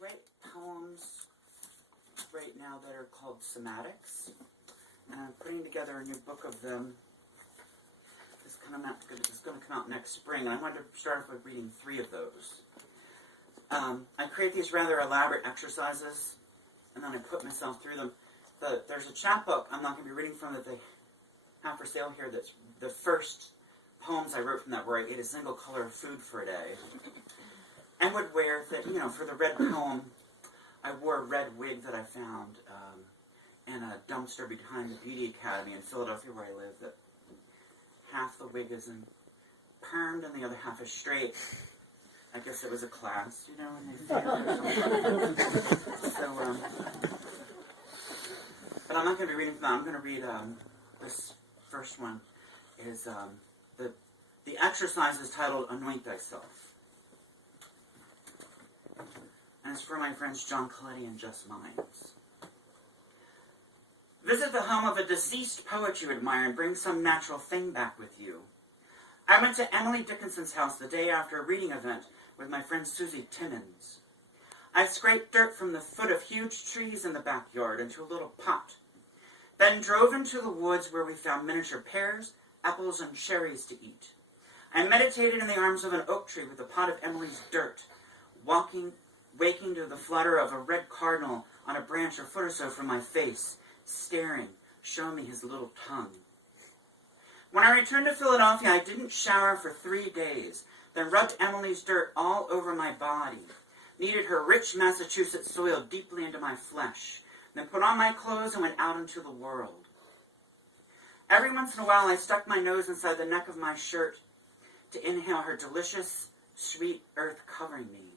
write poems right now that are called somatics, and I'm putting together a new book of them. It's going to come out next spring, and I wanted to start off with reading 3 of those. I create these rather elaborate exercises, and then I put myself through them. There's a chapbook I'm not going to be reading from that they have for sale here. That's the first poems I wrote from that, where I ate a single color of food for a day. And would wear, for the red poem, I wore a red wig that I found in a dumpster behind the Beauty Academy in Philadelphia, where I live. That half the wig is permed and the other half is straight. I guess it was a class, when they filmed or something. So, but I'm not going to be reading from that. I'm going to read this first one. Is the exercise is titled "Anoint Thyself," and it's for my friends John Coletti and Jess Mines. Visit the home of a deceased poet you admire and bring some natural thing back with you. I went to Emily Dickinson's house the day after a reading event with my friend Susie Timmons. I scraped dirt from the foot of huge trees in the backyard into a little pot, then drove into the woods where we found miniature pears, apples, and cherries to eat. I meditated in the arms of an oak tree with a pot of Emily's dirt, waking to the flutter of a red cardinal on a branch a foot or so from my face, staring, showing me his little tongue. When I returned to Philadelphia, I didn't shower for 3 days, then rubbed Emily's dirt all over my body, kneaded her rich Massachusetts soil deeply into my flesh, then put on my clothes and went out into the world. Every once in a while, I stuck my nose inside the neck of my shirt to inhale her delicious, sweet earth covering me.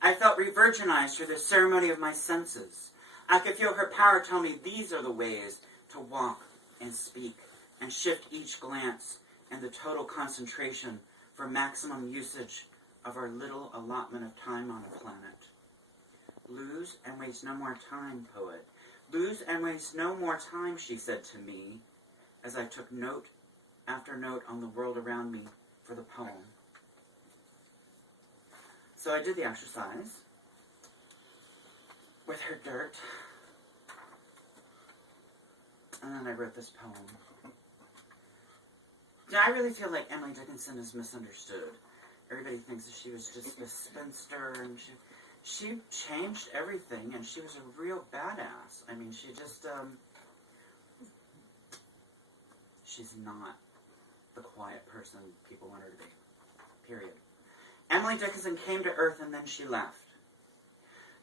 I felt re-virginized through the ceremony of my senses. I could feel her power tell me these are the ways to walk and speak and shift each glance and the total concentration for maximum usage of our little allotment of time on the planet. Lose and waste no more time, poet. Lose and waste no more time, she said to me, as I took note after note on the world around me for the poem. So I did the exercise with her dirt, and then I wrote this poem. I really feel like Emily Dickinson is misunderstood. Everybody thinks that she was just a spinster, and she changed everything, and she was a real badass. I mean, she just, she's not the quiet person people want her to be. Period. Emily Dickinson came to Earth, and then she left.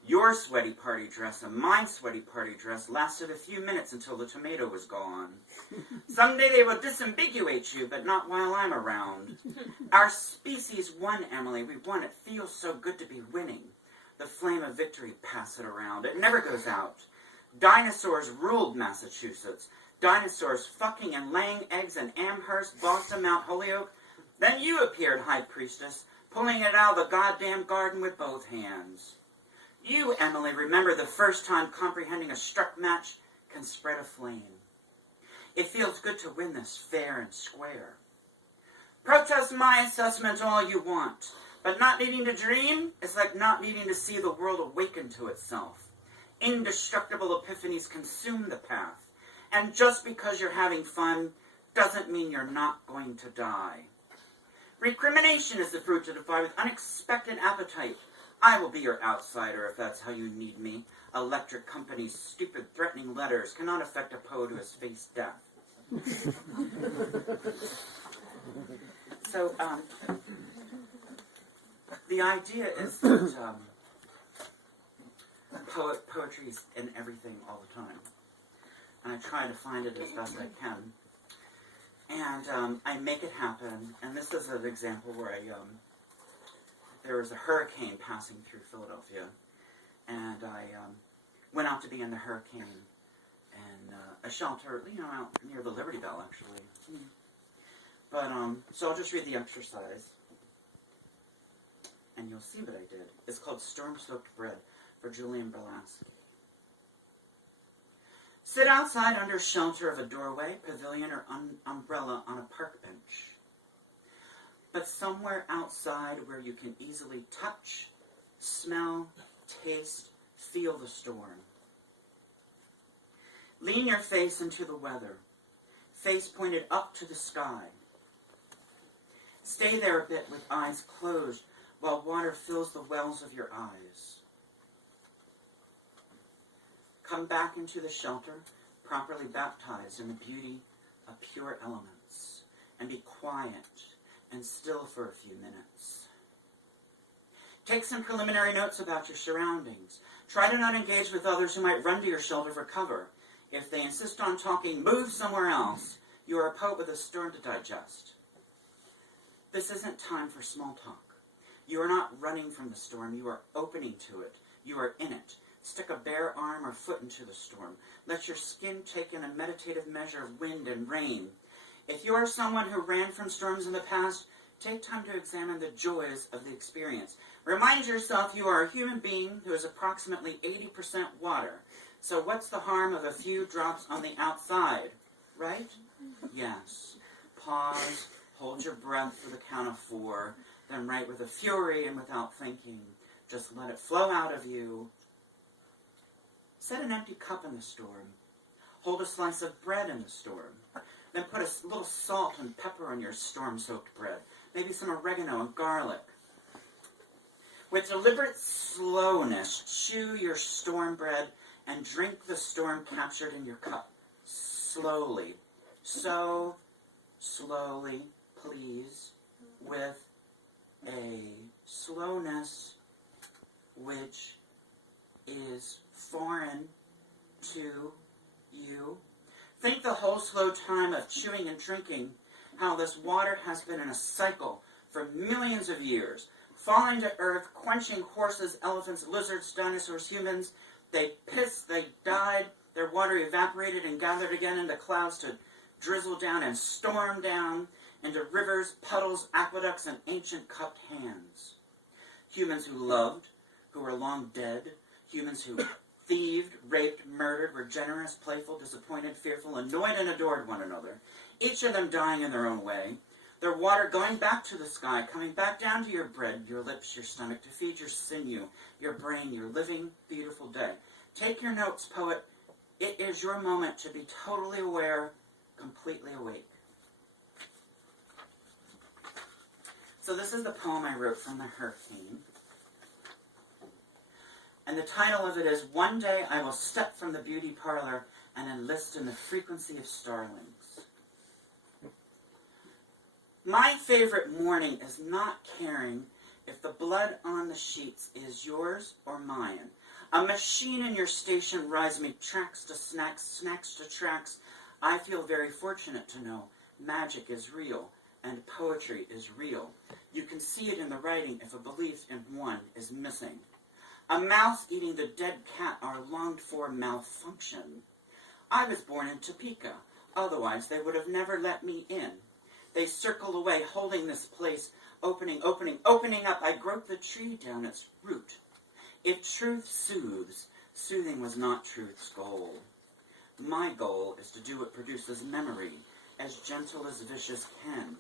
Your sweaty party dress and my sweaty party dress lasted a few minutes until the tomato was gone. Someday they will disambiguate you, but not while I'm around. Our species won, Emily. We won. It feels so good to be winning. The flame of victory, pass it around. It never goes out. Dinosaurs ruled Massachusetts. Dinosaurs fucking and laying eggs in Amherst, Boston, Mount Holyoke. Then you appeared, High Priestess, pulling it out of the goddamn garden with both hands. You, Emily, remember the first time comprehending a struck match can spread a flame. It feels good to win this fair and square. Protest my assessment all you want, but not needing to dream is like not needing to see the world awaken to itself. Indestructible epiphanies consume the path, and just because you're having fun doesn't mean you're not going to die. Recrimination is the fruit to defy with unexpected appetite. I will be your outsider if that's how you need me. Electric company's stupid, threatening letters cannot affect a poet who has faced death. So, the idea is that poetry is in everything all the time. And I try to find it as best I can. And I make it happen. And this is an example where there was a hurricane passing through Philadelphia, and I went out to be in the hurricane in a shelter, out near the Liberty Bell, actually. But, so I'll just read the exercise, and you'll see what I did. It's called Storm-Soaked Bread for Julian Berlasky. Sit outside under shelter of a doorway, pavilion, or umbrella on a park bench. But somewhere outside where you can easily touch, smell, taste, feel the storm. Lean your face into the weather, face pointed up to the sky. Stay there a bit with eyes closed while water fills the wells of your eyes. Come back into the shelter, properly baptized in the beauty of pure elements, and be quiet and still for a few minutes. Take some preliminary notes about your surroundings. Try to not engage with others who might run to your shelter for cover. If they insist on talking, move somewhere else. You are a poet with a storm to digest. This isn't time for small talk. You are not running from the storm. You are opening to it. You are in it. Stick a bare arm or foot into the storm. Let your skin take in a meditative measure of wind and rain. If you are someone who ran from storms in the past, take time to examine the joys of the experience. Remind yourself you are a human being who is approximately 80% water. So what's the harm of a few drops on the outside, right? Yes. Pause, hold your breath for the count of 4, then write with a fury and without thinking. Just let it flow out of you. Set an empty cup in the storm. Hold a slice of bread in the storm. Then put a little salt and pepper on your storm-soaked bread. Maybe some oregano and garlic. With deliberate slowness, chew your storm bread and drink the storm captured in your cup. Slowly. So slowly, please, with a slowness which is foreign to you. Think the whole slow time of chewing and drinking, how this water has been in a cycle for millions of years, falling to earth, quenching horses, elephants, lizards, dinosaurs, humans. They pissed, they died, their water evaporated and gathered again into clouds to drizzle down and storm down into rivers, puddles, aqueducts, and ancient cupped hands. Humans who loved, who were long dead, humans who thieved, raped, murdered, were generous, playful, disappointed, fearful, annoyed, and adored one another, each of them dying in their own way, their water going back to the sky, coming back down to your bread, your lips, your stomach, to feed your sinew, your brain, your living, beautiful day. Take your notes, poet. It is your moment to be totally aware, completely awake. So this is the poem I wrote from the hurricane. And the title of it is, One Day I Will Step from the Beauty Parlor and Enlist in the Frequency of Starlings. My favorite morning is not caring if the blood on the sheets is yours or mine. A machine in your station rides me tracks to snacks, snacks to tracks. I feel very fortunate to know magic is real and poetry is real. You can see it in the writing if a belief in one is missing. A mouse eating the dead cat, our longed-for malfunction. I was born in Topeka, otherwise they would have never let me in. They circle away, holding this place, opening, opening, opening up. I grope the tree down its root. If truth soothes, soothing was not truth's goal. My goal is to do what produces memory, as gentle as vicious can.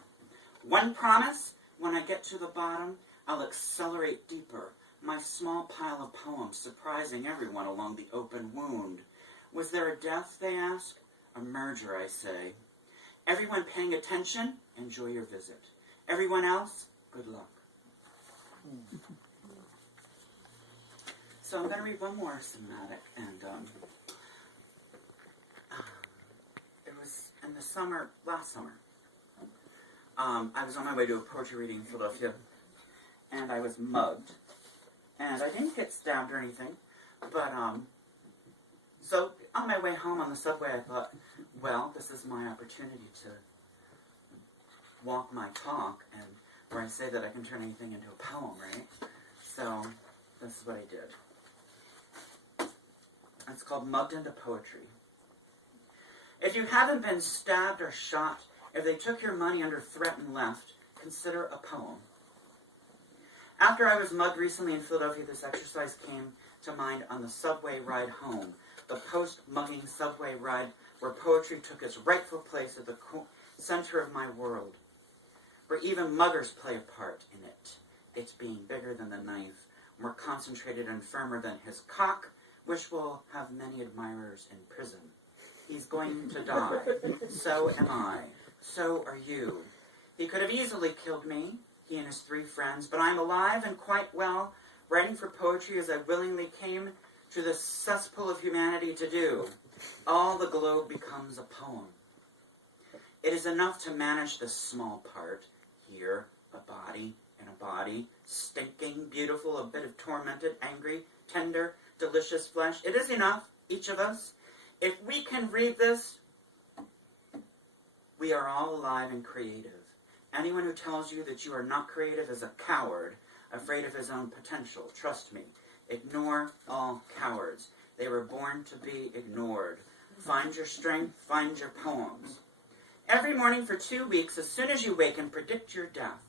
One promise, when I get to the bottom, I'll accelerate deeper, my small pile of poems surprising everyone along the open wound. Was there a death, they ask? A merger, I say. Everyone paying attention, enjoy your visit. Everyone else, good luck. So I'm going to read one more somatic, and it was in the summer, last summer. I was on my way to a poetry reading in Philadelphia, and I was mugged. And I didn't get stabbed or anything, but, so on my way home on the subway, I thought, well, this is my opportunity to walk my talk, and where I say that I can turn anything into a poem, right? So, this is what I did. It's called Mugged into Poetry. If you haven't been stabbed or shot, if they took your money under threat and left, consider a poem. After I was mugged recently in Philadelphia, this exercise came to mind on the subway ride home, the post-mugging subway ride where poetry took its rightful place at the center of my world, where even muggers play a part in it, its being bigger than the knife, more concentrated and firmer than his cock, which will have many admirers in prison. He's going to die. So am I. So are you. He could have easily killed me, he and his 3 friends, but I'm alive and quite well, writing for poetry as I willingly came to the cesspool of humanity to do. All the globe becomes a poem. It is enough to manage this small part. Here, a body and a body, stinking, beautiful, a bit of tormented, angry, tender, delicious flesh. It is enough, each of us. If we can read this, we are all alive and creative. Anyone who tells you that you are not creative is a coward, afraid of his own potential. Trust me. Ignore all cowards. They were born to be ignored. Find your strength, find your poems. Every morning for 2 weeks, as soon as you waken, predict your death.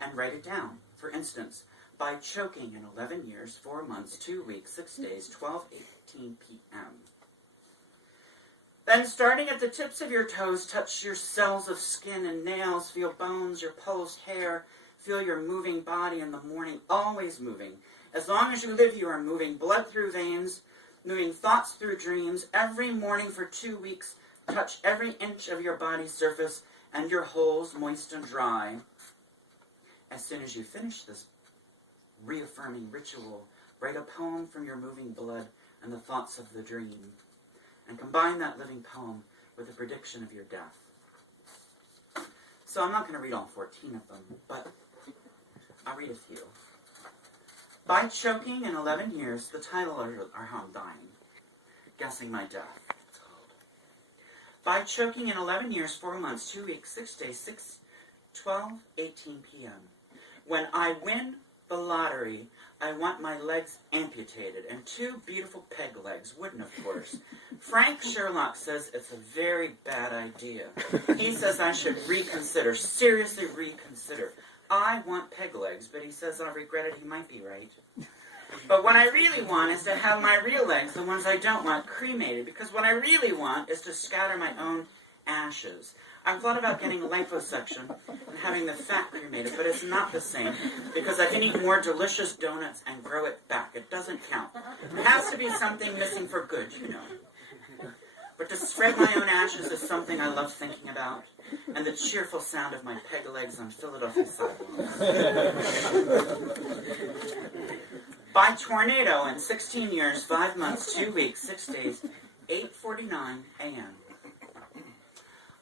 And write it down. For instance, by choking in 11 years, 4 months, 2 weeks, 6 days, 12:18 p.m. Then, starting at the tips of your toes, touch your cells of skin and nails, feel bones, your pulsed hair, feel your moving body in the morning, always moving. As long as you live, you are moving. Blood through veins, moving thoughts through dreams. Every morning for 2 weeks, touch every inch of your body's surface and your holes, moist and dry. As soon as you finish this reaffirming ritual, write a poem from your moving blood and the thoughts of the dream, and combine that living poem with the prediction of your death. So I'm not going to read all 14 of them, but I'll read a few. By choking in 11 years, the title are how I'm dying. Guessing my death, it's called. By choking in 11 years, 4 months, 2 weeks, 6 days, 12:18 p.m. When I win the lottery, I want my legs amputated, and 2 beautiful peg legs, wooden of course. Frank Sherlock says it's a very bad idea. He says I should reconsider, seriously reconsider. I want peg legs, but he says I've regretted he might be right. But what I really want is to have my real legs, the ones I don't want, cremated, because what I really want is to scatter my own ashes. I've thought about getting a liposuction and having the fat cremated, but it's not the same, because I can eat more delicious donuts and grow it back. It doesn't count. There has to be something missing for good, you know. But to spread my own ashes is something I love thinking about, and the cheerful sound of my peg legs on Philadelphia sidewalks. By tornado in 16 years, 5 months, 2 weeks, 6 days, 8:49 a.m.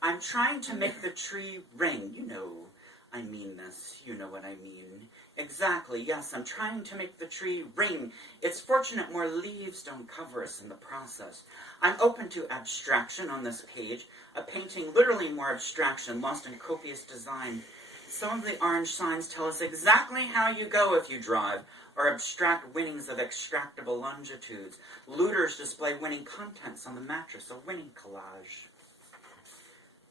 I'm trying to make the tree ring. You know I mean this. You know what I mean. Exactly, yes, I'm trying to make the tree ring. It's fortunate more leaves don't cover us in the process. I'm open to abstraction on this page, a painting literally more abstraction, lost in copious design. Some of the orange signs tell us exactly how you go if you drive, or abstract winnings of extractable longitudes. Looters display winning contents on the mattress, a winning collage.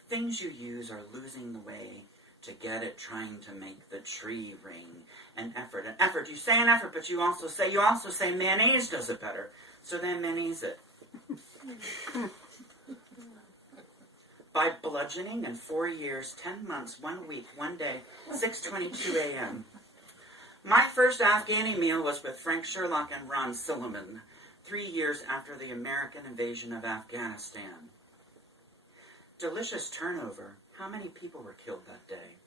Things you use are losing the way to get it, trying to make the tree ring. An effort. You say an effort, but you also say mayonnaise does it better. So then mayonnaise it. By bludgeoning in 4 years, 10 months, 1 week, 1 day, 6:22 a.m. My first Afghani meal was with Frank Sherlock and Ron Silliman, 3 years after the American invasion of Afghanistan. Delicious turnover. How many people were killed that day?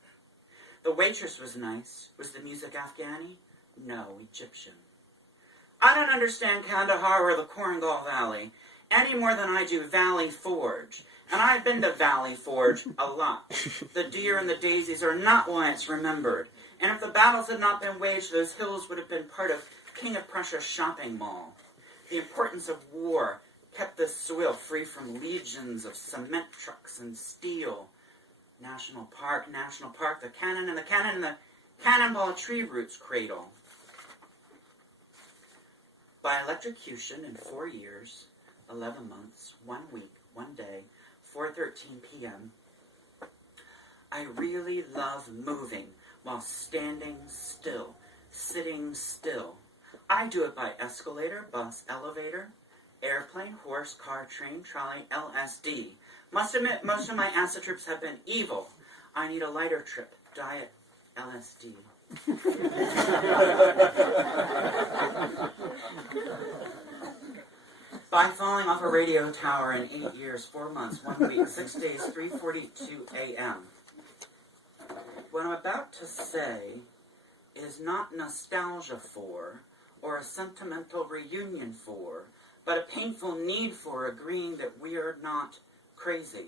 The waitress was nice. Was the music Afghani? No, Egyptian. I don't understand Kandahar or the Korangal Valley any more than I do Valley Forge. And I've been to Valley Forge a lot. The deer and the daisies are not why it's remembered. And if the battles had not been waged, those hills would have been part of King of Prussia's shopping mall. The importance of war kept this soil free from legions of cement trucks and steel. National Park, the cannon and the cannonball tree roots cradle. By electrocution in 4 years, 11 months, 1 week, 1 day, 4:13 p.m. I really love moving while standing still, sitting still. I do it by escalator, bus, elevator, airplane, horse, car, train, trolley, LSD. Must admit, most of my acid trips have been evil. I need a lighter trip. Diet LSD. By falling off a radio tower in 8 years, 4 months, 1 week, 6 days, 3:42 a.m. What I'm about to say is not nostalgia for, or a sentimental reunion for, but a painful need for agreeing that we are not crazy.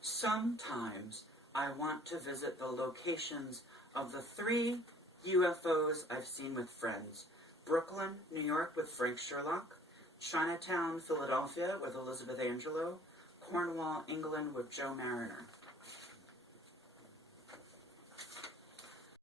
Sometimes I want to visit the locations of the 3 UFOs I've seen with friends. Brooklyn, New York with Frank Sherlock, Chinatown, Philadelphia with Elizabeth Angelo, Cornwall, England with Joe Mariner.